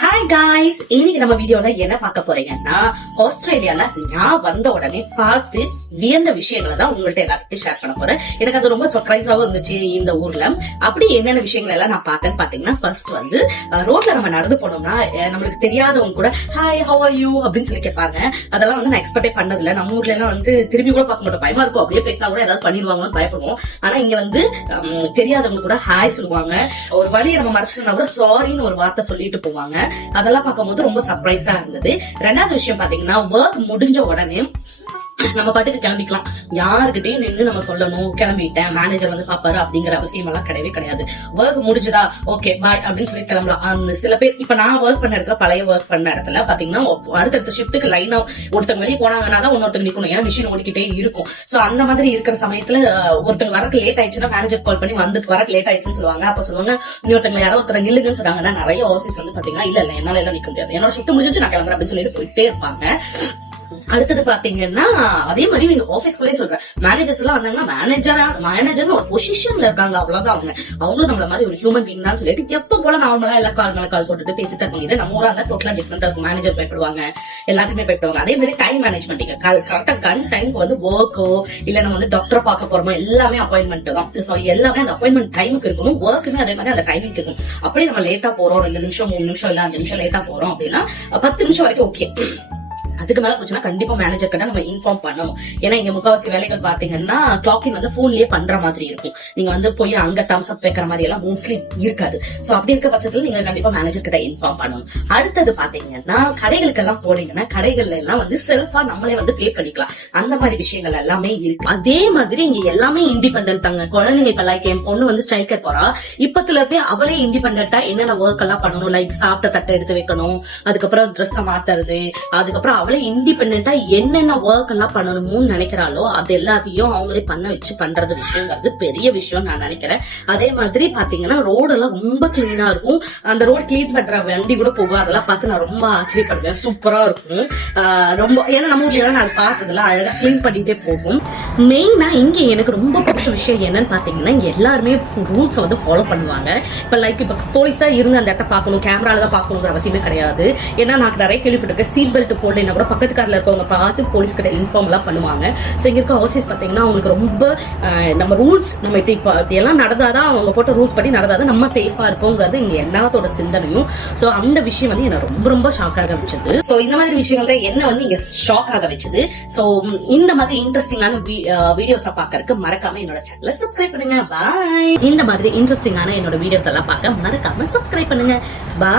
Hi guys, இன்னைக்கு நம்ம வீடியோல என்ன பார்க்க போறீங்கன்னா, ஆஸ்திரேலியால நான் வந்த உடனே பார்த்து வியந்த விஷயங்களை தான் உங்கள்ட்ட எல்லாத்தையும் ஷேர் பண்ண போறேன். எனக்கு அது ரொம்ப சர்ப்ரைஸாவும் இருந்துச்சு இந்த ஊர்ல. அப்படி என்னென்ன விஷயங்கள் எல்லாம் நான் பார்த்தேன்னு பாத்தீங்கன்னா, ஃபர்ஸ்ட் வந்து ரோட்ல நம்ம நடந்து போனோம்னா நம்மளுக்கு தெரியாதவங்க கூட ஹாய் ஹவ் ஆர் யூ அப்படின்னு சொல்லி கேட்பாங்க. அதெல்லாம் வந்து நான் எக்ஸ்பெக்டே பண்ணதில்ல. நம்ம ஊர்ல எல்லாம் வந்து திரும்பி கூட பார்க்க மாட்டோம், பயமா இருக்கும். அப்படியே பேசினா கூட ஏதாவது பண்ணிடுவாங்கன்னு பயப்படுவோம். ஆனா இங்க வந்து தெரியாதவங்க கூட ஹாய் சொல்லுவாங்க. ஒரு வழியை நம்ம மறைச்சிட்டோம்னா கூட சாரின்னு ஒரு வார்த்தை சொல்லிட்டு போவாங்க. அதெல்லாம் பார்க்கும்போது ரொம்ப சர்ப்ரைஸா இருந்தது. ரெண்டாவது விஷயம் பாத்தீங்கன்னா, ஒர்க் முடிஞ்ச உடனே நம்ம பாட்டுக்கு கிளம்பிக்கலாம். யாருக்கிட்டையும் நின்று நம்ம சொல்லணும் கிளம்பிட்டேன், மேனேஜர் வந்து பாப்பாரு அப்படிங்கிற அவசியம் எல்லாம் கிடையவே கிடையாது. ஒர்க் முடிஞ்சதா ஓகே பாய் அப்படின்னு சொல்லி கிளம்பலாம். அந்த சில பேர் இப்ப நான் ஒர்க் பண்ண இடத்துல, பழைய ஒர்க் பண்ண இடத்துல பாத்தீங்கன்னா, அடுத்தடுத்த ஷிப்ட்டுக்கு லைனா ஒருத்தங்க வெளியே போனாங்கன்னா தான் ஒன்னொருத்தங்க நிக்கணும். ஏன்னா மிஷின் ஓடிக்கிட்டே இருக்கும். சோ அந்த மாதிரி இருக்கிற சமயத்துல ஒருத்தங்க வரக்கு லேட் ஆயிடுச்சுன்னா மேனேஜர் கால் பண்ணி வந்துட்டு வரக்கு லேட் ஆயிடுச்சுன்னு சொல்லுவாங்க. அப்ப சொல்லுவாங்க, இன்னொருத்தங்க யாராவது ஒருத்தர் நில்லுங்கன்னு சொன்னாங்கன்னா நிறைய ஆஃபீஸ் வந்து பாத்தீங்கன்னா இல்ல என்னால எல்லாம் நிக்க முடியாது, என்னோட ஷிப்ட் முடிஞ்சு நான் கிளம்புறேன் அப்படின்னு சொல்லிட்டு போயிட்டே இருப்பாங்க. அடுத்தது பாத்தீங்கன்னா, அதே மாதிரி நீங்க ஆபீஸ்குள்ளே சொல்றேன், மேனேஜர்ஸ் எல்லாம் வந்தாங்கன்னா மேனேஜர் ஒரு பொசிஷன்ல இருக்காங்க, அவ்வளவுதான். அவங்களும் நம்மள மாதிரி ஒரு ஹியூமன் பீங் தான் சொல்லிட்டு எப்ப போல நார்மலா எல்லா கால் போட்டுட்டு பேசிட்டு இருப்பாங்க. இது நம்ம ஊரா இருந்தா டோட்டலா டிஃபரெண்டா இருக்கும். மேனேஜர் பயப்படுவாங்க, எல்லாத்துக்குமே பயப்படுவாங்க. அதே மாதிரி டைம் மேனேஜ்மெண்ட், கரெக்டா கன் டைமுக்கு வந்து ஒர்க்கோ இல்ல நம்ம வந்து டாக்டரை பார்க்க போறோமோ எல்லாமே அப்பாயின்மெண்ட் தான். சோ எல்லாமே அந்த அப்பாயின்மெண்ட் டைமுக்கு இருக்கணும். ஒர்க்குமே அதே மாதிரி அந்த டைமிங் இருக்கும். அப்படி நம்ம லேட்டா போறோம், 2 நிமிஷம் 3 நிமிஷம் இல்ல 5 நிமிஷம் லேட்டா போறோம் அப்படின்னா 10 நிமிஷம் வரைக்கும் ஓகே. அதுக்கு மேல போச்சுன்னா கண்டிப்பா மேனேஜர் கிட்ட நம்ம இன்ஃபார்ம் பண்ணணும். ஏன்னா இங்க முக்காவாசி வேலைகள் பாத்தீங்கன்னா கிளாக்கிங் வந்து போன்லயே பண்ற மாதிரி இருக்கும். நீங்க வந்து போய் அங்க டம்ஸ் அப் வைக்கிற மாதிரி எல்லாம் மோஸ்ட்லி இருக்காது. சோ அப்படி இருக்க பட்சத்துல நீங்க கண்டிப்பா மேனேஜர் கிட்ட இன்ஃபார்ம் பண்ணணும். அடுத்தது பாத்தீங்கன்னா, கடைகளுக்கு எல்லாம் போனீங்கன்னா கடைகள்ல எல்லாம் வந்து செல்ஃபா நம்மளே வந்து பே பண்ணிக்கலாம். அந்த மாதிரி விஷயங்கள் எல்லாமே இருக்கு. அதே மாதிரி இங்க எல்லாமே இண்டிபெண்டன்ட் தாங்க. குழந்தைங்க இப்ப லைக் என் பொண்ணு வந்து ஸ்ட்ரைக்கர் போறா, இப்பத்துல இருந்தே அவளே இண்டிபெண்டா என்னென்ன ஒர்க் எல்லாம் பண்ணணும், லைக் சாப்பிட்ட தட்டை எடுத்து வைக்கணும், அதுக்கப்புறம் ட்ரெஸ் மாத்துறது, அதுக்கப்புறம் அவளே இண்டிபெண்டா என்னென்ன ஒர்க் எல்லாம் பண்ணணும்னு நினைக்கிறாளோ அது எல்லாத்தையும் அவங்களே பண்ண வச்சு பண்றது விஷயங்கிறது பெரிய விஷயம் நான் நினைக்கிறேன். அதே மாதிரி பாத்தீங்கன்னா, ரோடு எல்லாம் ரொம்ப கிளீனா இருக்கும். அந்த ரோடு கிளீன் பண்ற வண்டி கூட போகும். அதெல்லாம் பார்த்து நான் ரொம்ப ஆச்சரியப்படுவேன். சூப்பரா இருக்கும். ரொம்ப ஏன்னா நம்ம ஊர்ல நான் பார்த்ததுல அழகா கிளீன் பண்ணிட்டே போகும். மெயினா இங்க எனக்கு ரொம்ப பிடிச்ச விஷயம் என்னன்னு பாத்தீங்கன்னா, இங்க எல்லாருமே ரூல்ஸ் வந்து ஃபாலோ பண்ணுவாங்க. இப்ப லைக் இப்ப போலீஸ் தான் இருந்து அந்த இடத்த பாக்கணும், கேமரால தான் பாக்கணுங்கிற அவசியமே கிடையாது. ஏன்னா நான் நிறைய கேள்விப்பட்டிருக்கேன், சீட் பெல்ட் போட்டேன்னா கூட பக்கத்து கார்ல இருக்கவங்க பார்த்து போலீஸ் கிட்ட இன்ஃபார்ம் எல்லாம் பண்ணுவாங்க. சோ இங்க இருக்க ஆஃபீஸ் பாத்தீங்கன்னா அவங்களுக்கு ரொம்ப நம்ம ரூல்ஸ், நம்ம இப்படி எல்லாம் நடந்தாதான், அவங்க போட்ட ரூல்ஸ் படி நடந்தாதான் நம்ம சேஃபா இருப்போங்கிறது இங்க எல்லாத்தோட சிந்தனையும். சோ அந்த விஷயம் வந்து என்ன ரொம்ப ரொம்ப ஷாக் ஆக வச்சது. சோ இந்த மாதிரி விஷயங்கள் தான் என்ன வந்து இங்க ஷாக் ஆக வச்சது. சோ இந்த மாதிரி இன்ட்ரெஸ்டிங்கான வீடியோஸா பாக்கறதுக்கு மறக்காம என்னோட சேனலை சப்ஸ்கிரைப் பண்ணுங்க. பாய். இந்த மாதிரி இன்ட்ரெஸ்டிங்கான என்னோட வீடியோஸ் எல்லாம் பார்க்க மறக்காம சப்ஸ்கிரைப் பண்ணுங்க. பாய்.